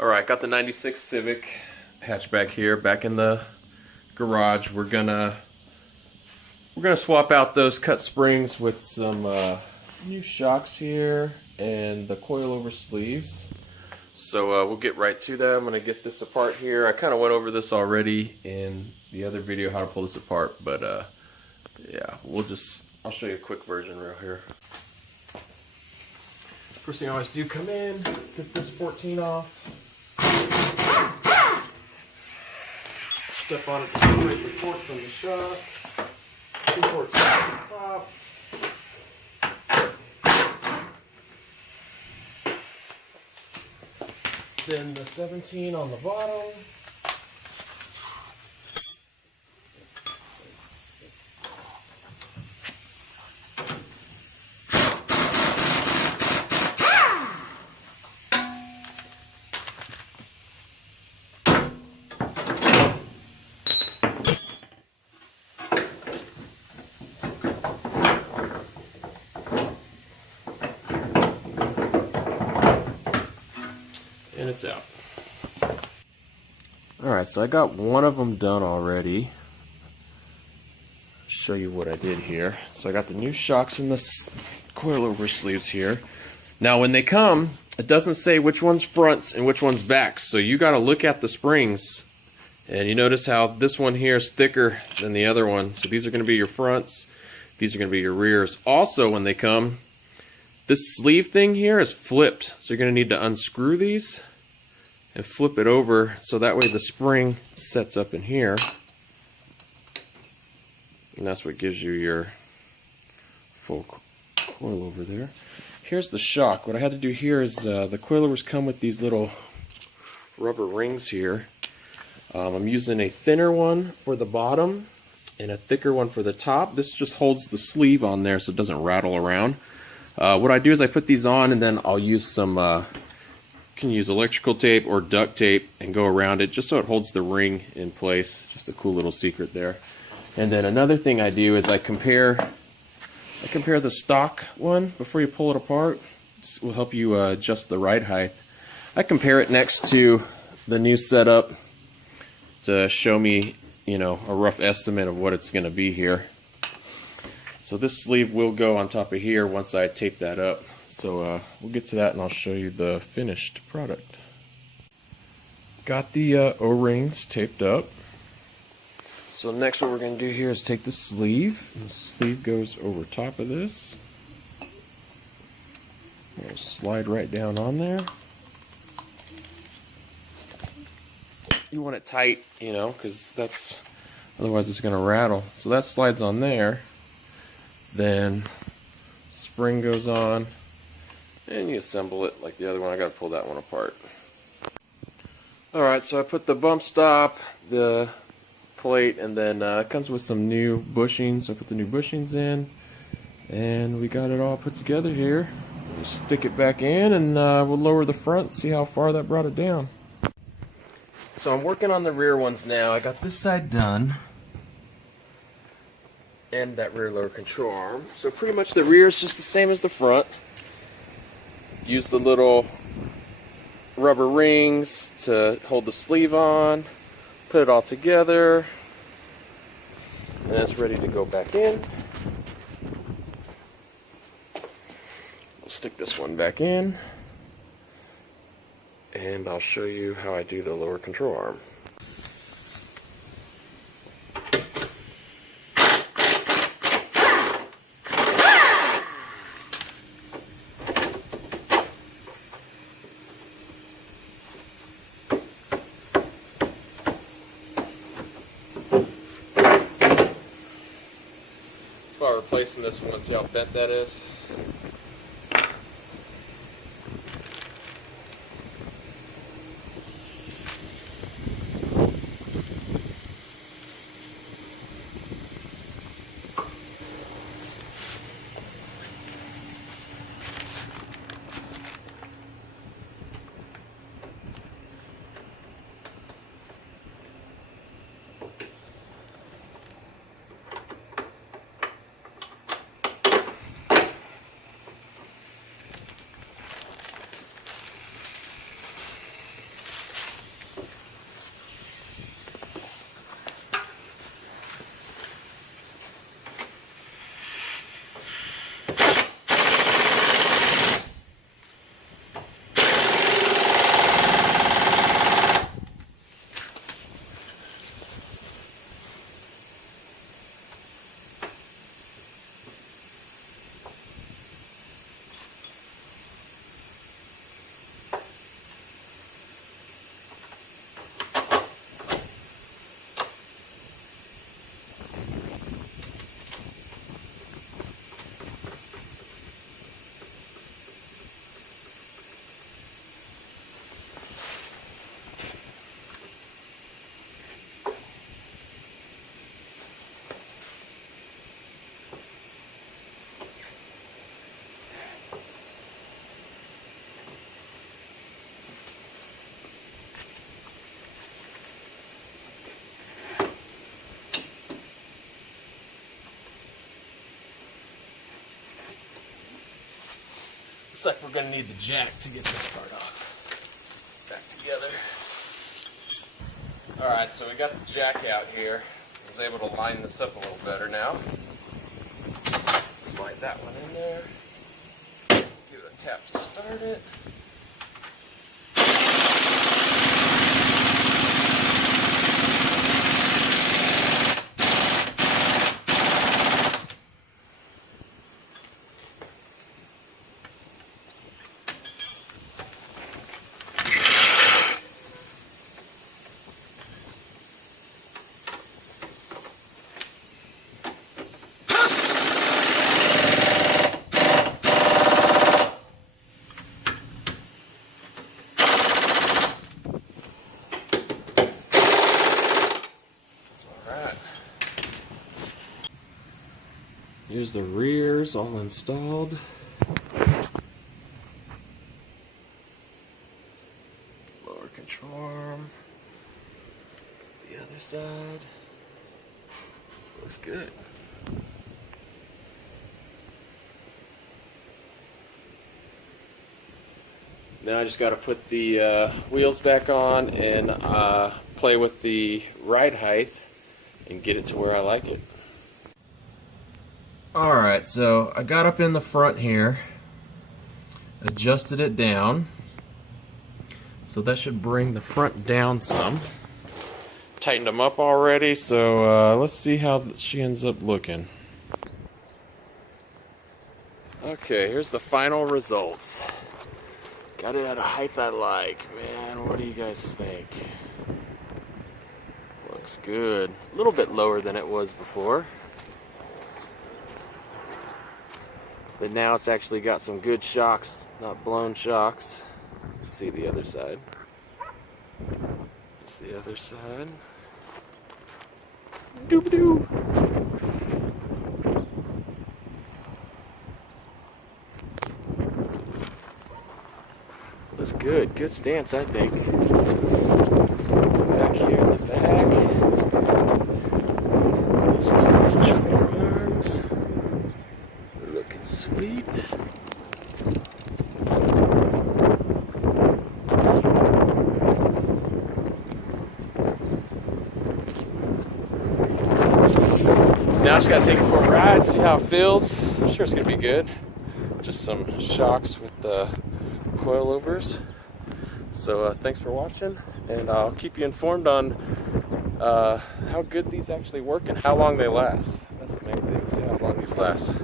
Alright, got the 96 Civic hatchback here, back in the garage. We're gonna swap out those cut springs with some new shocks here and the coilover sleeves. So we'll get right to that. I'm gonna get this apart here. I kind of went over this already in the other video, how to pull this apart, but yeah, I'll show you a quick version right here. First thing I always do, come in, get this 14 off. Step on it to separate the fork from the shock. 2 forks on the top. Then the 17 on the bottom. And it's out. Alright, so I got one of them done already. Show you what I did here. So I got the new shocks and the coilover sleeves here. Now when they come, it doesn't say which one's fronts and which one's backs. So you got to look at the springs. And you notice how this one here is thicker than the other one. So these are going to be your fronts. These are going to be your rears. Also, when they come, this sleeve thing here is flipped. So you're going to need to unscrew these and flip it over so that way the spring sets up in here. And that's what gives you your full coil over there. Here's the shock. What I had to do here is the coilovers come with these little rubber rings here. I'm using a thinner one for the bottom and a thicker one for the top. This just holds the sleeve on there so it doesn't rattle around. What I do is I put these on and then I'll use some can use electrical tape or duct tape and go around it just so it holds the ring in place. Just a cool little secret there. And then another thing I do is I compare the stock one before you pull it apart. This will help you adjust the ride height. I compare it next to the new setup to show me, you know, a rough estimate of what it's going to be here. So this sleeve will go on top of here once I tape that up. So we'll get to that and I'll show you the finished product. Got the O-rings taped up. So next what we're going to do here is take the sleeve. And the sleeve goes over top of this. We'll slide right down on there. You want it tight, you know, because otherwise it's going to rattle. So that slides on there. Then spring goes on. And you assemble it like the other one. I got to pull that one apart. Alright, so I put the bump stop, the plate, and then it comes with some new bushings. So I put the new bushings in. And we got it all put together here. We'll stick it back in and we'll lower the front, see how far that brought it down. So I'm working on the rear ones now. I got this side done. And that rear lower control arm. So pretty much the rear is just the same as the front. Use the little rubber rings to hold the sleeve on, put it all together, and it's ready to go back in. I'll stick this one back in, and I'll show you how I do the lower control arm. Replacing this one, see how bent that is. looks like we're going to need the jack to get this part off. Back together. Alright, so we got the jack out here. I was able to line this up a little better now. Slide that one in there. Give it a tap to start it. Here's the rears all installed. Lower control arm. The other side. Looks good. Now I just got to put the wheels back on and play with the ride height and get it to where I like it. Alright, so I got up in the front here, adjusted it down, so that should bring the front down some. Tightened them up already, so let's see how she ends up looking. Okay, here's the final results. Got it at a height I like. Man, what do you guys think? Looks good. A little bit lower than it was before. But now it's actually got some good shocks, not blown shocks. Let's see the other side. Here's the other side. Doo-ba-doo. Looks good. Good stance, I think. Back here in the back. Those little control arms. Looking sweet. Now I just gotta take it for a ride, see how it feels. I'm sure it's gonna be good. Just some shocks with the coilovers. So thanks for watching, and I'll keep you informed on how good these actually work and how long they last. That's the main thing, see how long these last.